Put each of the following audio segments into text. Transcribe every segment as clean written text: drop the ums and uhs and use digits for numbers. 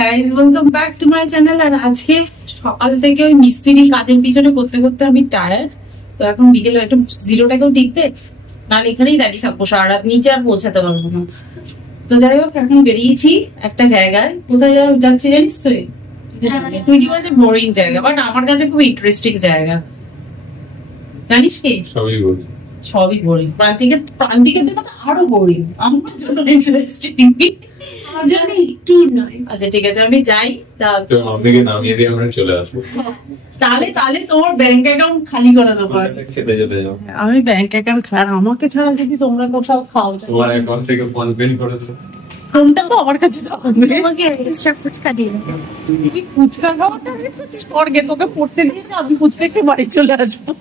Guys welcome back to my channel. আর আজকে সকাল থেকে ওই মিস্ত্রি কাজের পিছনে করতে করতে আমি টায়ার্ড। তো এখন বিকেলে একটা জিরোটাকেও টিকবে, নাহলে এখানেই দাঁড়িয়ে থাকবো সারা রাত, নিচে আর পৌঁছাতে পারবো না। তো যাই হোক, এখন বেরিয়েছি একটা জায়গায়। কোথায় যাচ্ছি জানিস তুই? তুই কি বলেছিস বোরিং জায়গা, বাট আমার কাছে খুব ইন্টারেস্টিং জায়গা। জানিস কি? সবই বোরিং। প্রান্তিকের জন্য তো আরো বোরিং, আমার জন্য ইন্টারেস্টিং। আচ্ছা ঠিক আছে, আমি যাই। তাহলে তোমার ব্যাংক অ্যাকাউন্ট খালি করে দেবো। আমি ব্যাংক অ্যাকাউন্ট খালি, আমাকে ছাড়া যদি তোমরা কোথাও খাও, তোমার অ্যাকাউন্ট থেকে ফোন পে করে দেবো। ফোনটা তো আমার কাছে ফুচকা দিয়ে তুই ফুচকা খাওয়াটা করগে, তোকে পড়তে দিয়েছে, আমি ফুচকা খেয়ে বাড়ি চলে আসবো।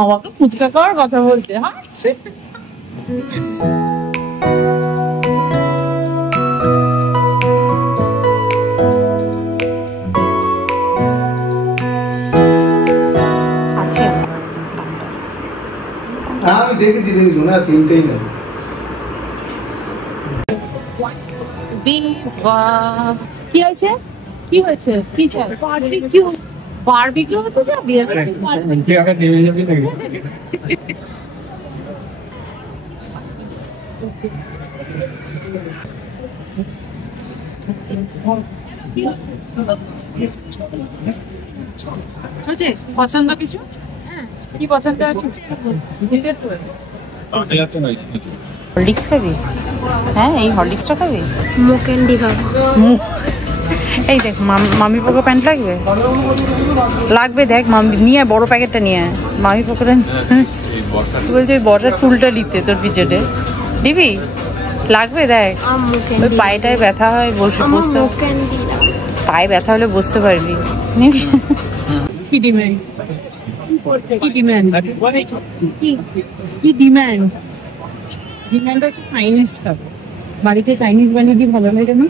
আমাকে ফুচকা খাওয়ার কথা বলছে। হ্যাঁ আমি দেখেছি না, তিনটেই না। কি হয়েছে? কি হয়েছে? কি চাই? বারবিকিউ হতে যাবি? পছন্দ কিছু? কি পছন্দ আছে? হরলিক্স খাবি? হ্যাঁ, এই হরলিক্সটা খাবি? ক্যান্ডি খাবো। এই দেখ, মামি পোকো প্যান্ট লাগবে? লাগবে, দেখ মামি নিয়ে বড় প্যাকেটটা নিয়ে মামি পোকোটা। বলছে ওই বর্ষার চুলটা নিতে তোর পিছনে দিবি? লাগবে, দেখ ওই পায়েটায় ব্যথা হয়, বসতে পায়ে ব্যথা হলে বসতে পারবি। কি ডিমান্ড? কি ডিমান্ড? কি ডিমান্ড? ডিমান্ড হচ্ছে চাইনিজ খাবো। বাড়িতে চাইনিজ বানিয়ে কি ভালো লাগে না?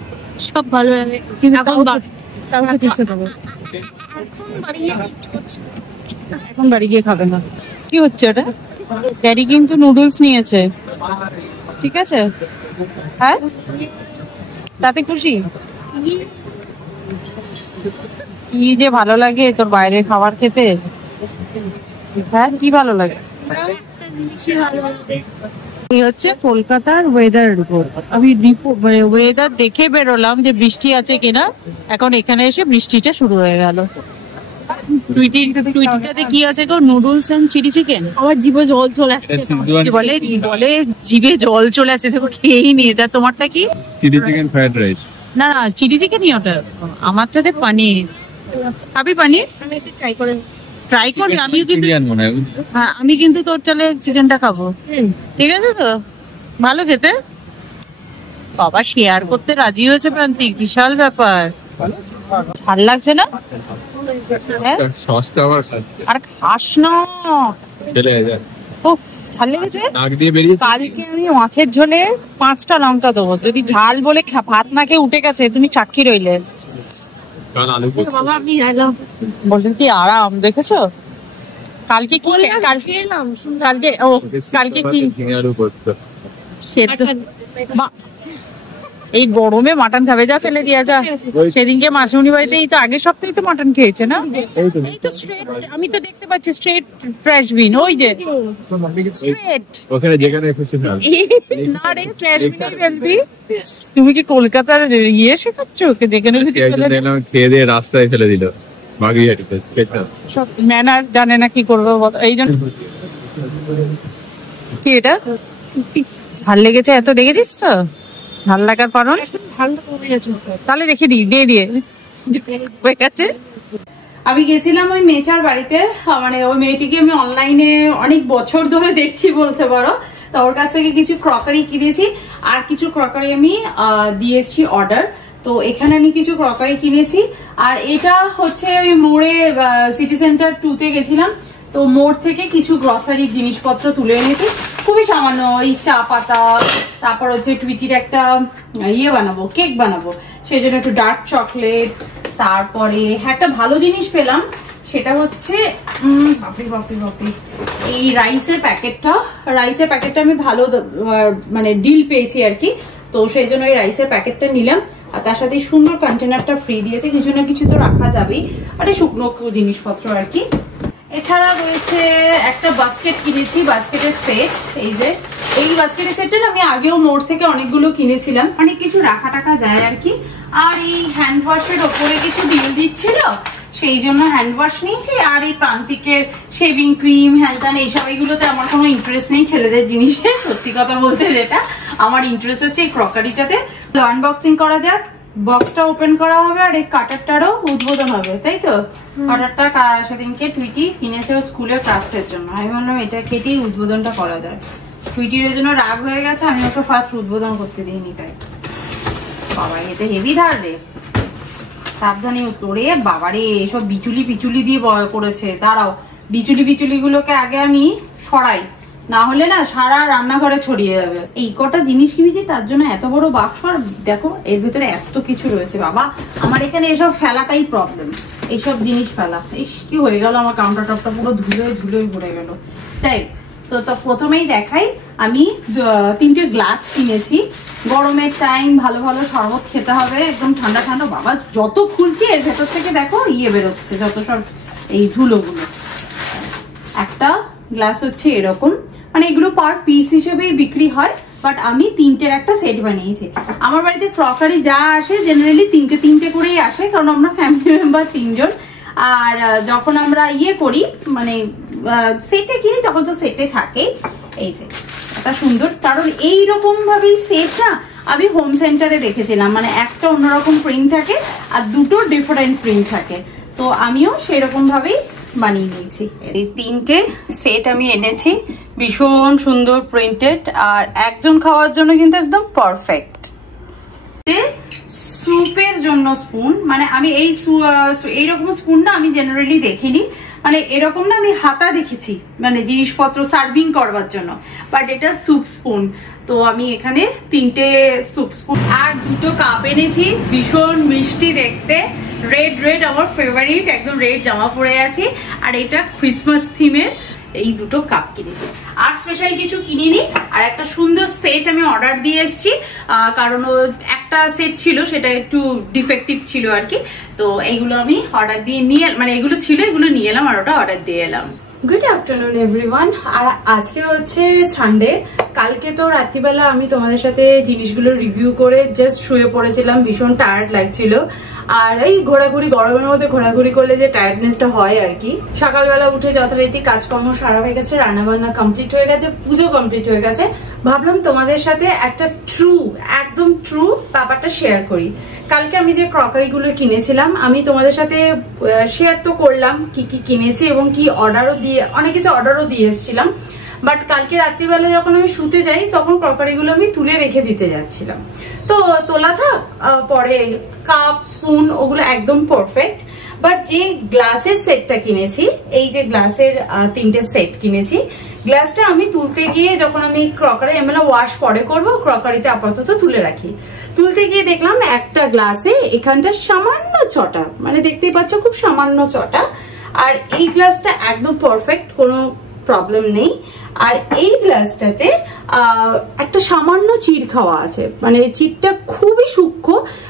সব ভালো লাগে, এখন বাড়ি গিয়ে খাবে না। কি হচ্ছে ওটা? ড্যাডি কিন্তু নুডলস নিয়েছে, ঠিক আছে? হ্যাঁ, তাতে খুশি? কি যে ভালো লাগে তোর বাইরে খাবার খেতে? হ্যাঁ, কি ভালো লাগে? এই হচ্ছে কলকাতার ওয়েদার রিপোর্ট। আমি ওয়েদার দেখে বেরোলাম যে বৃষ্টি আছে কিনা। এখন এখানে এসে বৃষ্টিটা শুরু হয়ে গেল। টুইটিটাতে কি আছে গো? Noodles and chili chicken. আমার জিভে জল চলে আসছে। বলে জিভে জল চলে আসছে, দেখো খেয়েই নিয়ে যা। তোমারটা কি? Chilli chicken fried rice. না না, চিলি চিকেনই ওটা। আমারটাতে পনির। খাবি পনির? আমি একটু ট্রাই করবি? আমিও কিন্তু, হ্যাঁ আমি কিন্তু তোর চালে চিকেনটা খাবো, ঠিক আছে তো? ভালো খেতে। বাবা শেয়ার করতে রাজি হয়েছে প্রান্তিক, বিশাল ব্যাপার। ঝাল লাগছে না? আর খাস না, ঝাল লেগেছে। কালকে আমি মাছের ঝোলে 5টা লঙ্কা দেবো, যদি ঝাল বলে ভাত না খেয়ে উঠে গেছে, তুমি সাক্ষী রইলে। বললেন কি আরাম, দেখেছো? কালকে কি কালকে কি এই গরমে মাটন খাবে? যা ফেলে দিয়া যা। সেদিনকে মাসুমনি বাড়িতে এই তো আগের সপ্তাহে তো মাটন খেয়েছে না? এই তো স্ট্রেট, আমি তো দেখতে পাচ্ছি স্ট্রেট ট্র্যাশ বিন, ওই যে স্ট্রেট ওখানে যেখানে খুশি না রে ট্র্যাশ বিনই ফেলবি। তুমি কি কলকাতার ইয়ে শেখাচ্ছ? ওকে দেখে নিয়ে খেয়ে দিয়ে রাস্তায় ফেলে দিল। ম্যানার জানে না, কি করবো বলো? এই জন্য কি এটা ঝাল লেগেছে এত, দেখেছিস তো? ঝাল লাগার কারণ তাহলে রেখে দিই, দিয়ে হয়ে গেছে। আমি গেছিলাম ওই মেয়েটার বাড়িতে, মানে ওই মেয়েটিকে আমি অনলাইনে অনেক বছর ধরে দেখছি বলতে পারো। তো ওর কাছ থেকে কিছু ক্রকারি কিনেছি, আর কিছু ক্রকারি আমি দিয়েছি অর্ডার। তো এখানে আমি কিছু ক্রকারি কিনেছি। আর এটা হচ্ছে ওই মোড়ে সিটি সেন্টার 2-তে গেছিলাম, তো মোড় থেকে কিছু গ্রসারি জিনিসপত্র তুলে এনেছি, খুবই সামান্য। ওই চা পাতা, তারপর হচ্ছে টুইটির একটা ইয়ে বানাবো, কেক বানাবো, সেই জন্য একটু ডার্ক চকলেট। তারপরে একটা ভালো জিনিস পেলাম, সেটা হচ্ছে এই রাইসের প্যাকেটটা আমি ভালো মানে ডিল পেয়েছি আর কি। তো সেই জন্য ওই রাইসের প্যাকেটটা নিলাম। আর তার সাথে সুন্দর কন্টেনারটা ফ্রি দিয়েছে, কিছু না কিছু তো রাখা যাবেই, আর এই শুকনো জিনিসপত্র আর কি। এছাড়া রয়েছে একটা বাস্কেট কিনেছি, বাস্কেটের সেট। এই যে এই বাস্কেটের সেটটা আমি আগেও মোড় থেকে অনেকগুলো কিনেছিলাম, অনেক কিছু রাখা টাকা যায় আর কি। আর এই হ্যান্ড ওয়াশের ওপরে কিছু ডিল দিচ্ছিল, সেই জন্য হ্যান্ড ওয়াশ নিয়েছি। আর এই প্রান্তিকের শেভিং ক্রিম, হ্যান্ড এইসব, এইগুলোতে আমার কোনো ইন্টারেস্ট নেই ছেলেদের জিনিসে, সত্যি কথা বলতে। যেটা আমার ইন্টারেস্ট হচ্ছে এই ক্রকারিটাতে। আনবক্সিং করা যাক, বক্সটা ওপেন করা হবে আর এই কাটারটারও উদ্বোধন হবে, তাই তো? কাটারটা সেদিনকে টুইটি কিনেছে ও স্কুলের ক্রাফটের জন্য, আমি ভাবলাম এটা কেটেই উদ্বোধনটা করা যায়। টুইটির ওই জন্য রাগ হয়ে গেছে, আমি ওকে ফার্স্ট উদ্বোধন করতে দিইনি। তাই বাবা এতে হেভি ধার রে, সাবধানে ইউজ করে। বাবারে এসব বিচুলি পিচুলি দিয়ে করেছে, দাঁড়াও বিচুলি গুলোকে আগে আমি সরাই, না হলে না সারা রান্নাঘরে ছড়িয়ে যাবে। এই কটা জিনিস কিনেছি তার জন্য এত বড় বাক্স, আর দেখো এর ভিতরে এত কিছু রয়েছে। বাবা আমার এখানে এসব ফেলাটাই প্রবলেম, এইসব জিনিস ফেলা। ইস কি হয়ে গেল, আমার কাউন্টার টপটা পুরো ধুলোয় ভরে গেল। যাই তো প্রথমেই দেখাই, আমি 3টে গ্লাস কিনেছি। গরমের টাইম ভালো ভালো শরবত খেতে হবে, একদম ঠান্ডা ঠান্ডা। বাবা যত খুলছি এর ভেতর থেকে দেখো বেরোচ্ছে যত সব এই ধুলোগুলো। একটা গ্লাস হচ্ছে এরকম, মানে এগুলো পার পিস হিসেবেই বিক্রি হয়, বাট আমি 3টের একটা সেট বানিয়েছি। আমার বাড়িতে ক্রকারি যা আসে জেনারেলি 3টে করেই আসে, কারণ আমরা ফ্যামিলি মেম্বার 3 জন। আর যখন আমরা করি মানে সেটে কিনি তখন তো সেটে থাকে। এই যে এটা সুন্দর, কারণ এইরকম ভাবেই সেট না আমি হোম সেন্টারে দেখেছিলাম, মানে একটা অন্যরকম প্রিন্ট থাকে আর দুটো ডিফারেন্ট প্রিন্ট থাকে। তো আমিও সেরকম ভাবেই বানিয়ে নিয়েছি। এই 3টে সেট আমি এনেছি, ভীষণ সুন্দর প্রিন্টেড, আর একজন খাওয়ার জন্য কিন্তু একদম পারফেক্ট। স্যুপের জন্য স্পুন, মানে আমি এইরকম স্পুন না আমি জেনারেলি দেখিনি, মানে এরকম না আমি হাতা দেখেছি মানে জিনিসপত্র সার্ভিং করবার জন্য, বাট এটা স্যুপ স্পুন। তো আমি এখানে 3টে স্যুপ স্পুন আর 2টো কাপ এনেছি, ভীষণ মিষ্টি দেখতে, রেড আমার ফেভারিট, একদম রেড জামা পরে আছি। আর এটা ক্রিসমাস থিমের এই 2টো কাপ কিনেছি, আর স্পেশাল কিছু কিনিনি। আর একটা সুন্দর সেট আমি অর্ডার দিয়ে এসেছি, কারণ একটা সেট ছিল সেটা একটু ডিফেক্টিভ ছিল আর কি। তো এইগুলো আমি অর্ডার দিয়ে মানে এগুলো ছিল, এগুলো নিয়ে এলাম আর ওটা অর্ডার দিয়ে এলাম। Good afternoon everyone. আর আজকে হচ্ছে সানডে। কালকে তো রাত্রিবেলা আমি তোমাদের সাথে জিনিসগুলো রিভিউ করে জাস্ট শুয়ে পড়েছিলাম, ভীষণ টায়ার্ড লাগছিল। আর এই ঘোরাঘুরি, গরমের মধ্যে ঘোরাঘুরি করলে যে টায়ার্ডনেসটা হয় আর কি। সকালবেলা উঠে যথারীতি কাজকর্ম সারা হয়ে গেছে, রান্নাবান্না কমপ্লিট হয়ে গেছে, পুজো কমপ্লিট হয়ে গেছে। ভাবলাম তোমাদের সাথে একটা একদম ট্রু ব্যাপারটা শেয়ার করি। কালকে আমি যে ক্রকারি গুলো কিনেছিলাম আমি তোমাদের সাথে শেয়ার তো করলাম কি কি কিনেছি, এবং কি অনেক কিছু অর্ডারও দিয়ে এসেছিলাম। বাট কালকে রাত্রিবেলা যখন আমি শুতে যাই তখন ক্রকারি গুলো আমি তুলে রেখে দিতে যাচ্ছিলাম, তো তোলা থাক, পরে কাপ স্পুন ওগুলো একদম পারফেক্ট। বাট যে গ্লাসের সেটটা কিনেছি, এই যে গ্লাসের 3টে সেট কিনেছি, গ্লাসটা আমি তুলতে গিয়ে যখন আমি ক্রকারি ওয়াশ পরে করবো, ক্রকারিতে আপাতত তুলে রাখি, তুলতে গিয়ে দেখলাম একটা গ্লাসে এখানটা সামান্য চটা, মানে দেখতেই পাচ্ছ খুব সামান্য চটা। আর এই গ্লাসটা একদম পারফেক্ট, কোনো প্রবলেম নেই। আর এই গ্লাসটাতে একটা সামান্য চিড় খাওয়া আছে, মানে চিড়টা খুবই সূক্ষ্ম,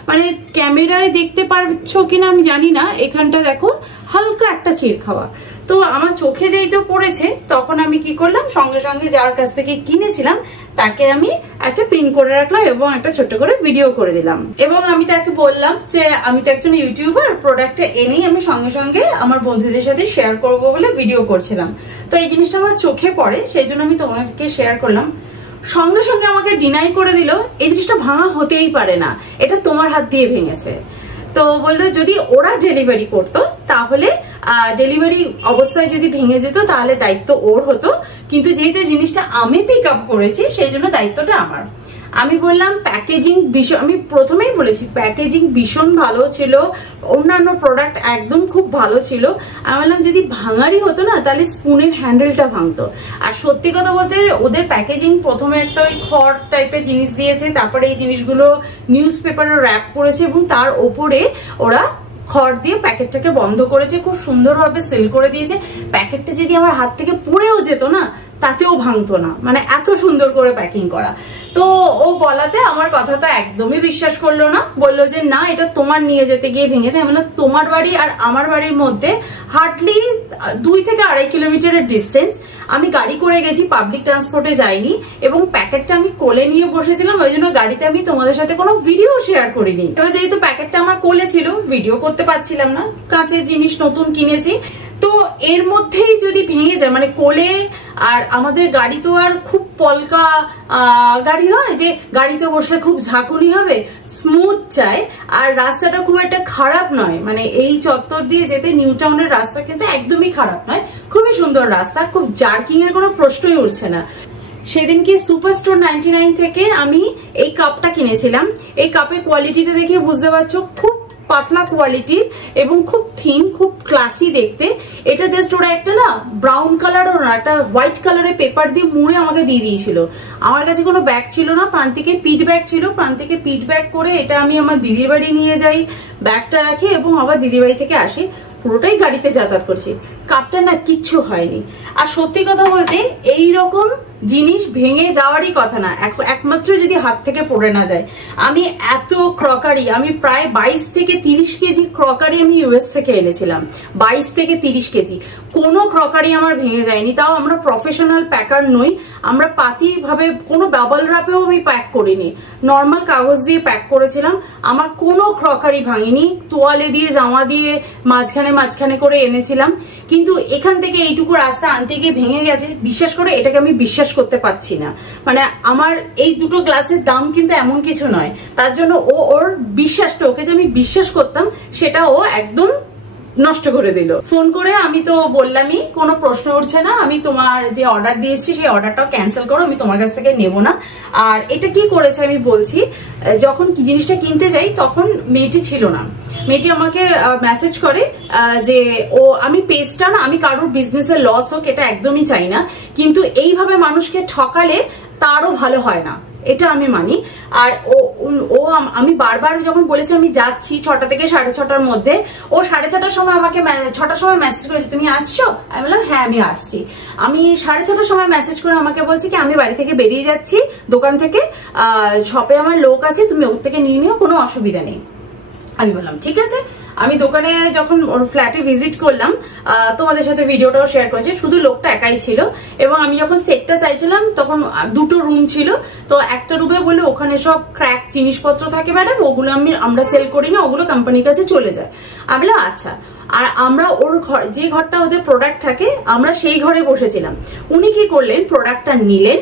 মানে ক্যামেরায় দেখতে পারছো কিনা আমি জানি না, এখানটা দেখো হালকা একটা চিড় খাওয়া। তো আমার চোখে যেই তো পড়েছে, তখন আমি কি করলাম, সঙ্গে সঙ্গে যার কাছ থেকে কিনেছিলাম তাকে আমি একটা পিন করে রাখলাম এবং একটা ছোট্ট করে ভিডিও করে দিলাম। এবং আমি তাকে বললাম যে আমি তো একজন ইউটিউবার, প্রোডাক্টটা এনেই আমি সঙ্গে সঙ্গে আমার বন্ধুদের সাথে শেয়ার করবো বলে ভিডিও করছিলাম। তো এই জিনিসটা আমার চোখে পড়ে, সেই জন্য আমি তোমাকে শেয়ার করলাম। সঙ্গে সঙ্গে আমাকে ডিনাই করে দিল এই জিনিসটা ভাঙা হতেই পারে না, এটা তোমার হাত দিয়ে ভেঙেছে। তো বললো যদি ওরা ডেলিভারি করতো তাহলে ডেলিভারি অবস্থায় যদি ভেঙে যেত তাহলে দায়িত্ব ওর হতো, কিন্তু যেহেতু জিনিসটা আমি পিক আপ করেছি সেই জন্য দায়িত্বটা আমার। আমি বললাম প্যাকেজিং ভীষণ, আমি প্রথমেই বলেছি প্যাকেজিং ভীষণ ভালো ছিল, অন্যান্য প্রোডাক্ট একদম খুব ভালো ছিল। আমি বললাম যদি ভাঙারই হতো না তাহলে স্পুনের হ্যান্ডেলটা ভাঙতো। আর সত্যি কথা বলতে ওদের প্যাকেজিং প্রথমে একটা ওই খড় টাইপের জিনিস দিয়েছে, তারপরে এই জিনিসগুলো নিউজ পেপারে র্যাপ করেছে এবং তার ওপরে ওরা খড় দিয়ে প্যাকেটটাকে বন্ধ করেছে, খুব সুন্দরভাবে সেল করে দিয়েছে। প্যাকেটটা যদি আমার হাত থেকে পড়েও যেত না তাতেও ভাঙতো না, মানে এত সুন্দর করে প্যাকিং করা। তো ও বলাতে আমার কথা তো একদমই বিশ্বাস করলো না, বললো যে না এটা তোমার নিয়ে যেতে গিয়ে ভেঙেছে। আমি বললাম তোমার বাড়ি আর আমার বাড়ির মধ্যে হার্ডলি 2 থেকে 2.5 কিলোমিটারের ডিস্টেন্স। আমি গাড়ি করে গেছি, পাবলিক ট্রান্সপোর্টে যাইনি, এবং প্যাকেটটা আমি কোলে নিয়ে বসেছিলাম, ওই জন্য গাড়িতে আমি তোমাদের সাথে কোনো ভিডিও শেয়ার করিনি। এবার যেহেতু প্যাকেটটা আমার কোলে ছিল, ভিডিও করতে পারছিলাম না, কাঁচের জিনিস নতুন কিনেছি, তো এর মধ্যেই যদি ভেঙে যায়, মানে কোলে, আর আমাদের গাড়ি তো আর খুব পলকা গাড়ি নয় যে গাড়িতে বসলে খুব ঝাঁকুনি হবে, স্মুথ চাই, আর রাস্তাটা খুব একটা খারাপ নয়, মানে এই চত্বর দিয়ে যেতে নিউ টাউনের রাস্তা কিন্তু একদমই খারাপ নয়, খুবই সুন্দর রাস্তা, খুব জার্কিং এর কোনো প্রশ্নই উঠছে না। সেদিনকে সুপারস্টোর 99 থেকে আমি এই কাপটা কিনেছিলাম। এই কাপের কোয়ালিটিটা দেখে বুঝতে পারছো, খুব পাতলা কোয়ালিটির এবং খুব থিন, খুব ক্লাসি দেখতে। এটা জাস্ট ওরা একটা না ব্রাউন কালার ও না একটা হোয়াইট কালারের পেপার দিয়ে মুড়ে আমাকে দিয়ে দিয়েছিল। আমার কাছে কোনো ব্যাগ ছিল না, প্রান্তিকে পিট ব্যাগ ছিল, প্রান্তিকে পিট ব্যাগ করে এটা আমি আমার দিদির বাড়ি নিয়ে যাই, ব্যাগটা রাখি এবং আবার দিদির বাড়ি থেকে আসি, পুরোটাই গাড়িতে যাতায়াত করছি। কাপটা না কিচ্ছু হয়নি। আর সত্যি কথা বলতে এইরকম জিনিস ভেঙে যাওয়ারই কথা না, একমাত্র যদি হাত থেকে পড়ে না যায়। আমি এত ক্রকারি, আমি প্রায় 22 থেকে 30 কেজি ক্রকারি আমি ইউএস থেকে এনেছিলাম, 22 থেকে 30 কেজি, কোনো ক্রকারি আমার ভেঙে যায়নি। তাও আমরা প্রফেশনাল প্যাকার নই, আমরা পাতি ভাবে কোনো বাবল র্যাপেও আমি প্যাক করিনি, নর্মাল কাগজ দিয়ে প্যাক করেছিলাম, আমার কোনো ক্রকারি ভাঙেনি। তোয়ালে দিয়ে জামা দিয়ে মাঝখানে করে এনেছিলাম, কিন্তু এখান থেকে এইটুকু রাস্তা আনতে গিয়ে ভেঙে গেছে। বিশ্বাস করে এটাকে আমি বিশ্বাস করতে পারছি না, মানে আমার এই দুটো গ্লাসের দাম কিন্তু এমন কিছু নয়, তার জন্য ওর বিশ্বাসটা, ওকে যে আমি বিশ্বাস করতাম সেটা ও একদম নষ্ট করে দিল। ফোন করে আমি তো বললামই কোনো প্রশ্ন উঠছে না, আমি তোমার যে অর্ডার দিয়েছি সেই অর্ডারটাও ক্যান্সেল করো, আমি তোমার কাছ থেকে নেবো না। আর এটা কি করেছে আমি বলছি, যখন জিনিসটা কিনতে যাই তখন মেয়েটি ছিল না, মেয়েটি আমাকে মেসেজ করে যে আমি পেজটা না, আমি কারোর বিজনেসের লস হোক এটা একদমই চাই না, কিন্তু এইভাবে মানুষকে ঠকালে তারও ভালো হয় না, এটা আমি মানি। আর আমি বারবার যখন বলেছি আমি যাচ্ছি 6টা থেকে 6:30টার মধ্যে, ও 6:30টার সময় আমাকে 6টার সময় মেসেজ করেছে তুমি আসছো, আমি বললাম হ্যাঁ আমি আসছি। আমি 6:30টার সময় মেসেজ করে আমাকে বলছি কি আমি বাড়ি থেকে বেরিয়ে যাচ্ছি, দোকান থেকে, শপে আমার লোক আছে, তুমি ওর থেকে নিয়ে নিও, কোনো অসুবিধা নেই। আমি বললাম ঠিক আছে। আমি দোকানে যখন ওর ফ্ল্যাটে ভিজিট করলাম, তোমাদের সাথে ভিডিওটাও শেয়ার করেছি, শুধু লোকটা একাই ছিল, এবং আমি যখন সেটটা চাইছিলাম তখন 2টো রুম ছিল, তো একটা রুমে বলে ওখানে সব ক্র্যাক জিনিসপত্র থাকে ম্যাডাম, ওগুলো আমরা সেল করি না, ওগুলো কোম্পানির কাছে চলে যায়। আমি বললাম আচ্ছা। আর আমরা ওর ঘর, যে ঘরটা ওদের প্রোডাক্ট থাকে, আমরা সেই ঘরে বসেছিলাম। উনি কি করলেন, প্রোডাক্টটা নিলেন,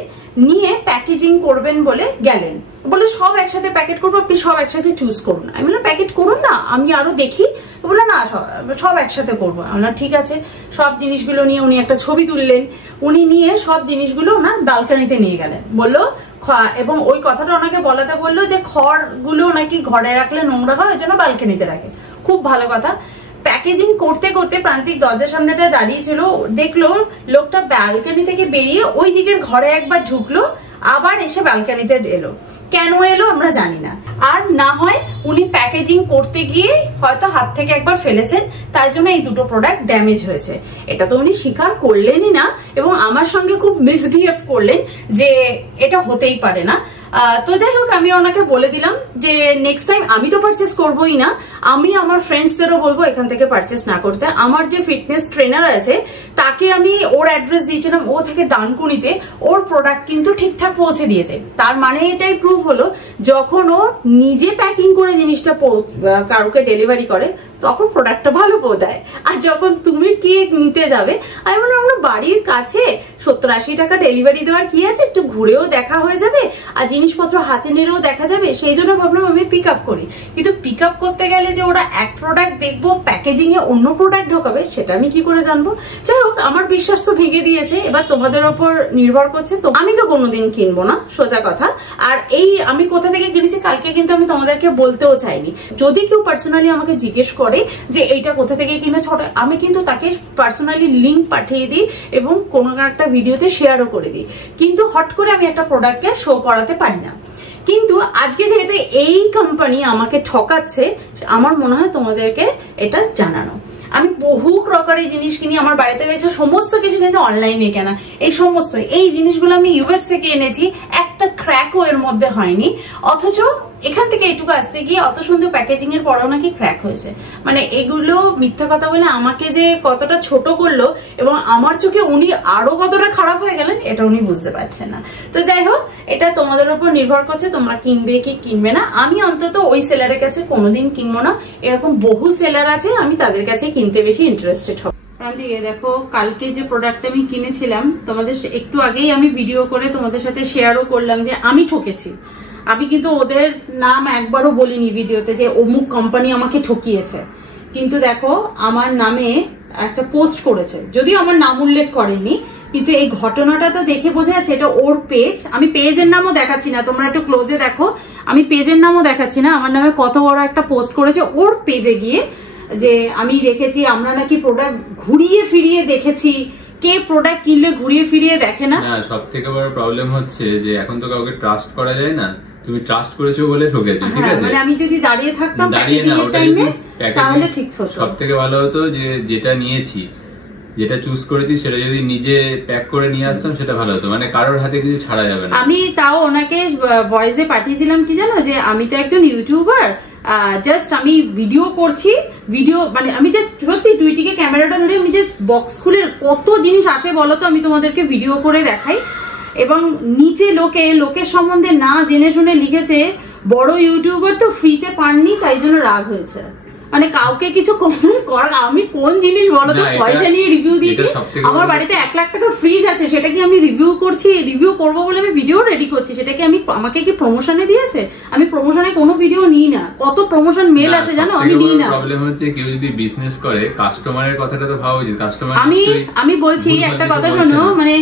নিয়ে প্যাকেজিং করবেন বলে গেলেন, বলে সব একসাথে প্যাকেট করবো, আপনি সব একসাথে চুজ করুন। আমি বললাম প্যাকেট করুন না, আমি আরো দেখি। বললাম না সব একসাথে করবো। আমরা ঠিক আছে। সব জিনিসগুলো নিয়ে উনি একটা ছবি তুললেন, উনি নিয়ে সব জিনিসগুলো ওনার ব্যালকনিতে নিয়ে গেলেন, বললো, এবং ওই কথাটা ওনাকে বলাতে বললো যে খড়গুলো নাকি ঘরে রাখলে নোংরা হয়, ওই জন্য ব্যালকনিতে রাখে। খুব ভালো কথা। প্যাকেজিং করতে করতে প্রান্তিক দরজার সামনেটা দাঁড়িয়ে ছিল, দেখলো লোকটা ব্যালকনি থেকে বেরিয়ে ওই দিকের ঘরে একবার ঢুকলো, আবার এসে ব্যালকনিতে এলো। কেন এলো আমরা জানি না। আর না হয় উনি প্যাকেজিং করতে গিয়ে হয়তো হাত থেকে একবার ফেলেছেন, তার জন্য এই 2টো প্রোডাক্ট ড্যামেজ হয়েছে। এটা তো উনি স্বীকার করলেনই না, এবং আমার সঙ্গে খুব মিসবিহেভ করলেন যে এটা হতেই পারে না। তো যাই হোক, আমি ওনাকে বলে দিলাম যে নেক্সট টাইম আমি তো পারচেস করবোই না, আমি আমার ফ্রেন্ডসদেরও বলবো এখান থেকে পারচেস না করতে। আমার যে ফিটনেস ট্রেনার আছে তাকে আমি ওর অ্যাড্রেস দিয়েছিলাম, ও থেকে ডানকুনিতে, ওর প্রোডাক্ট কিন্তু ঠিকঠাক পৌঁছে দিয়েছে। তার মানে এটাই প্রুফ হলো, যখন ও নিজে প্যাকিং করে জিনিসটা কারোকে ডেলিভারি করে তখন প্রোডাক্টটা ভালো পৌঁছায়। আর যখন তুমি কি নিতে যাবে, আমি বললাম আমরা বাড়ির কাছে 70-80 টাকা ডেলিভারি দেওয়ার কি আছে, একটু ঘুরেও দেখা হয়ে যাবে আর জিনিসপত্র হাতে নেড়েও দেখা যাবে, সেই জন্য ভাবলাম আমি পিক আপ করি। কিন্তু পিক আপ করতে গেলে যে ওরা এক প্রোডাক্ট দেখবো প্যাকেজিং এ অন্য প্রোডাক্ট ঢোকাবে, সেটা আমি কি করে জানবো? যাই হোক, আমার বিশ্বাস তো ভেঙে দিয়েছে, এবার তোমাদের ওপর নির্ভর করছে। তো আমি তো কোনোদিন কিনবো না, সোজা কথা। আর এই আমি কোথা থেকে কিনেছি কালকে কিন্তু আমি তোমাদেরকে বলতেও চাইনি। যদি কেউ পার্সোনালি আমাকে জিজ্ঞেস করে যে এইটা কোথা থেকে কিনেছো, আমি কিন্তু তাকে পার্সোনালি লিঙ্ক পাঠিয়ে দিই এবং কোনো একটা ভিডিওতে শেয়ারও করে দিই, কিন্তু হট করে আমি একটা প্রোডাক্টকে শো করাতে পারি না। কিন্তু আজকে যেহেতু এই কোম্পানি আমাকে ঠকাচ্ছে, আমার মনে হয় তোমাদেরকে এটা জানানো। আমি বহু ক্রকারি জিনিস কিনি, আমার বাড়িতে গেছে সমস্ত কিছু কিন্তু অনলাইনে কেনা। এই জিনিসগুলো আমি ইউএস থেকে এনেছি, একটা ক্র্যাকও এর মধ্যে হয়নি, অথচ এখান থেকে এটুকু আসতে গিয়ে অত সুন্দর প্যাকেজিং এর পরেও নাকি ক্র্যাক হয়েছে। মানে এগুলো মিথ্যা কথা বলে আমাকে যে কতটা ছোট করলো এবং আমার চোখে উনি আরো কতটা খারাপ হয়ে গেলেন এটা উনি বুঝতে পারছেন না। তো যাই হোক, এটা তোমাদের উপর নির্ভর করছে তোমরা কিনবে কি কিনবে না। আমি অন্তত ওই সেলারের কাছে কোনোদিন কিনবো না, এরকম বহু সেলার আছে, আমি তাদের কাছে কিনতে বেশি ইন্টারেস্টেড হব। দিকে দেখো, কালকে যে প্রোডাক্টটা আমি কিনেছিলাম তোমাদের একটু আগেই আমি ভিডিও করে তোমাদের সাথে শেয়ারও করলাম যে আমি ঠকেছি। আমি কিন্তু ওদের নাম একবারও বলিনি ভিডিওতে যে অমুক কোম্পানি আমাকে ঠকিয়েছে, কিন্তু দেখো আমার নামে একটা পোস্ট করেছে, যদিও আমার নাম উল্লেখ করেনি, কিন্তু এই ঘটনাটা তো দেখে বোঝা যাচ্ছে এটা ওর পেজ। আমি পেজের নামও দেখাচ্ছি না, তোমরা একটু ক্লোজে দেখো, আমি পেজের নামও দেখাচ্ছি না, আমার নামে কত বড় একটা পোস্ট করেছে ওর পেজে গিয়ে, যে আমি দেখেছি আমরা নাকি প্রোডাক্ট ঘুরিয়ে ফিরিয়ে দেখেছি। কে প্রোডাক্ট কিনলে ঘুরিয়ে ফিরিয়ে দেখে না? সব থেকে বড় প্রবলেম হচ্ছে যে এখন তো কাউকে ট্রাস্ট করা যায় না, তুমি ট্রাস্ট করেছো বলে ঠকেছো, ঠিক আছে? মানে আমি যদি দাঁড়িয়ে থাকতাম তাহলে ঠিক হতো। সব থেকে ভালো হতো যে যেটা নিয়েছি, যেটা চুজ করেছি সেটা যদি নিজে প্যাক করে নিয়ে আসতাম সেটা ভালো হতো, মানে কারোর হাতে কিছু ছাড়া যাবে না। আমি তাও ওনাকে ভয়েসে পাঠিয়েছিলাম কি জানো, যে আমি তো একজন ইউটিউবার, জাস্ট আমি ভিডিও করছি, ভিডিও মানে আমি জাস্ট সত্যি টুইটিকে ক্যামেরাটা ধরে আমি জাস্ট বক্স খুলে কত জিনিস আসে বলো তো, আমি তোমাদেরকে ভিডিও করে দেখাই। এবং নিচে লোকের সম্বন্ধে না জেনে শুনে লিখেছে বড় ইউটিউবার তো ফ্রিতে পাননি তাই জন্য রাগ হয়েছে। মানে কাউকে কিছু কমেন্ট করার, আমি কোন জিনিস বলো তো পয়সা নিয়ে রিভিউ দিয়েছি, আমার বাড়িতে 1 লাখ টাকার ফ্রিজ আছে, সেটা কি আমি রিভিউ করছি, রিভিউ করবো বলে আমি ভিডিও রেডি করছি, সেটা কি আমাকে কি প্রমোশনে দিয়েছে? আমি প্রমোশনে কোনো ভিডিও নিই না, কত প্রমোশন মেল আসে জানো, আমি নিই না। প্রবলেম হচ্ছে কেউ যদি বিজনেস করে কাস্টমারের কথাটা তো ভাবা উচিত। কাস্টমার আমি বলছি একটা কথা শোনো, মানে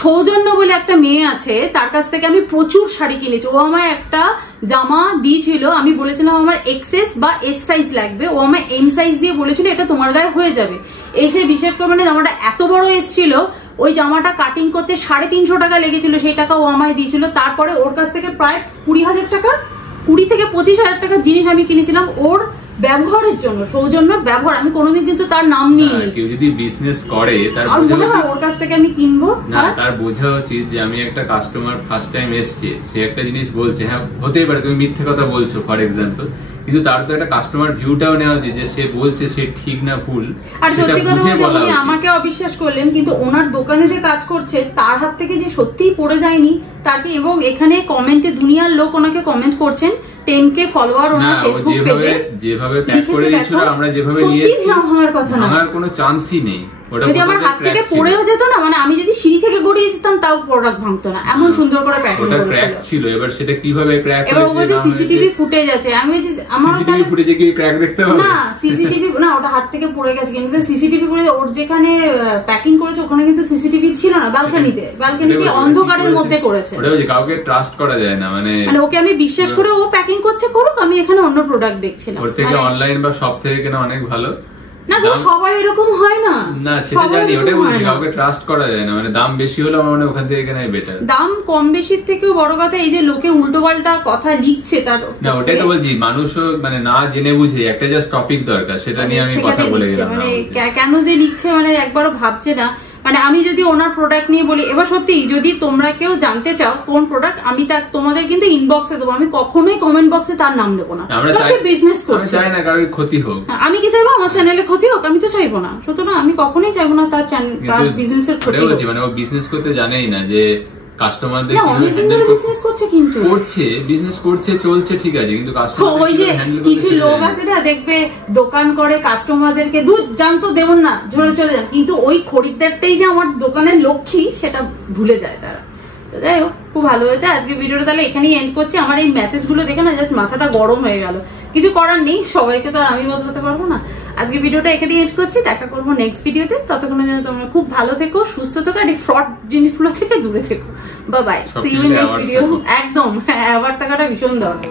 সৌজন্য বলে একটা মেয়ে আছে, তার কাছ থেকে আমি প্রচুর শাড়ি কিনেছি। ও আমায় একটা জামা দিয়েছিল, আমি বলেছিলাম আমার এক্সএস বা এস সাইজ লাগবে, ও আমায় এম সাইজ দিয়ে বলেছিল এটা তোমার গায়ে হয়ে যাবে। এসে বিশেষ করে মানে জামাটা এত বড় এসেছিল, ওই জামাটা কাটিং করতে 350 টাকা লেগেছিল, সেই টাকা ও আমায় দিয়েছিল। তারপরে ওর কাছ থেকে প্রায় 20,000 টাকা, 20 থেকে 25,000 টাকার জিনিস আমি কিনেছিলাম ওর ব্যবহারের জন্য, সৌজন্য ব্যবহার। আমি কোনোদিন কিন্তু তার নাম নিইনি। কেউ যদি বিজনেস করে তার ওর কাছ থেকে আমি কিনবো না, তার বোঝা উচিত যে আমি একটা কাস্টমার ফার্স্ট টাইম এসছে, সে একটা জিনিস বলছে, হ্যাঁ হতেই পারে তুমি মিথ্যে কথা বলছো ফর এক্সাম্পল, কিন্তু তার তো একটা কাস্টমার ভিউটাও নেওয়া উচিত যে সে বলছে সে ঠিক না ভুল। আর সত্যি কথা উনি আমাকে অবিশ্বাস করলেন, কিন্তু ওনার দোকানে যে কাজ করছে তার হাত থেকে যে সত্যিই পড়ে যায়নি তাকে। এবং এখানে কমেন্টে দুনিয়ার লোক ওনাকে কমেন্ট করছেন, 10K ফলোয়ার ওনার ফেসবুক পেজে, যেভাবে প্যাক করে দিয়েছিল আমরা যেভাবে নিয়েছি হওয়ার কথা না, আমার কোনো চান্সই নেই। যদি আমার হাত থেকে পড়েও যেত না, মানে আমি যদি সিঁড়ি থেকে গড়িয়ে যেতাম তাও প্রোডাক্ট ভাঙতো না, এমন সুন্দর করে প্যাকিং ছিল। এবার সেটা কিভাবে ক্র্যাক হয়েছে? এবার ও বলছে সিসিটিভি ফুটেজ আছে। আমি আমার সিসিটিভি ফুটেজে কি ক্র্যাক দেখতে হবে না? সিসিটিভি না, ওটা হাত থেকে পড়ে গেছে, কিন্তু সিসিটিভি পড়ে ওর যেখানে প্যাকিং করেছে ওখানে কিন্তু সিসিটিভি ছিল না, ব্যালকনিতে অন্ধকারের মধ্যে করেছে। ওটা হচ্ছে কাউকে ট্রাস্ট করা যায় না, মানে ওকে আমি বিশ্বাস করে ও প্যাকিং করছে করুক, আমি এখানে অন্য প্রোডাক্ট দেখছিলাম। ওর থেকে অনলাইন বা শপ থেকে কেনা অনেক ভালো। না গো, সবাই এরকম হয় না। না সেটা জানি, ওটাই বলছি কাউকে ট্রাস্ট করা যায় না, মানে দাম বেশি হলে আমার মনে হয় ওখান থেকে কেনাই বেটার। দাম কম বেশির থেকেও বড় কথা এই যে লোকে উল্টো পাল্টা কথা লিখছে, তার না ওটাই তো বলছি, মানুষও মানে না জেনে বুঝে একটা জাস্ট টপিক দরকার, সেটা নিয়ে আমি কথা বলে গেলাম। মানে কেন যে লিখছে মানে একবারও ভাবছে না। মানে আমি যদি ওনার প্রোডাক্ট নিয়ে বলি, এবার সত্যি যদি তোমরা কেউ জানতে চাও কোন প্রোডাক্ট, আমি তোমাদের কিন্তু ইনবক্সে দেবো, আমি কখনোই কমেন্ট বক্সে তার নাম দেবো না। বিজনেস করছে, চাই না কারোর ক্ষতি হোক। আমি কি চাইবো আমার চ্যানেলে ক্ষতি হোক? আমি তো চাইবো না। সুতরাং আমি কখনোই চাইবো না তার বিজনেসের ক্ষতি হোক। মানে ও বিজনেস করতে জানেই না যে কাস্টমারদের বিজনেস করছে চলছে ঠিক আছে, কিন্তু ওই যে কিছু লোক আছে না দেখবে দোকান করে কাস্টমারদেরকে দুধ জানতো দেবন না, ঝরে চলে যান, কিন্তু ওই খরিদ্দারটাই যে আমার দোকানের লক্ষ্মী সেটা ভুলে যায় তারা। যাই হোক, খুব ভালো হয়েছে আজকে ভিডিওটা, তাহলে এখানেই এন্ড করছি। আমার এই মেসেজ গুলো দেখে না জাস্ট মাথাটা গরম হয়ে গেল। কিছু করার নেই, সবাইকে তো আমি বদলাতে পারবো না। আজকে ভিডিওটা এখানেই এন্ড করছি, দেখা করবো নেক্সট ভিডিওতে। ততক্ষণের জন্য তোমরা খুব ভালো থেকো, সুস্থ থেকো, আর এই ফ্রড জিনিসগুলো থেকে দূরে থেকো। Bye bye, see you in next video. একদম আবার থাকাটা ভীষণ দরকার।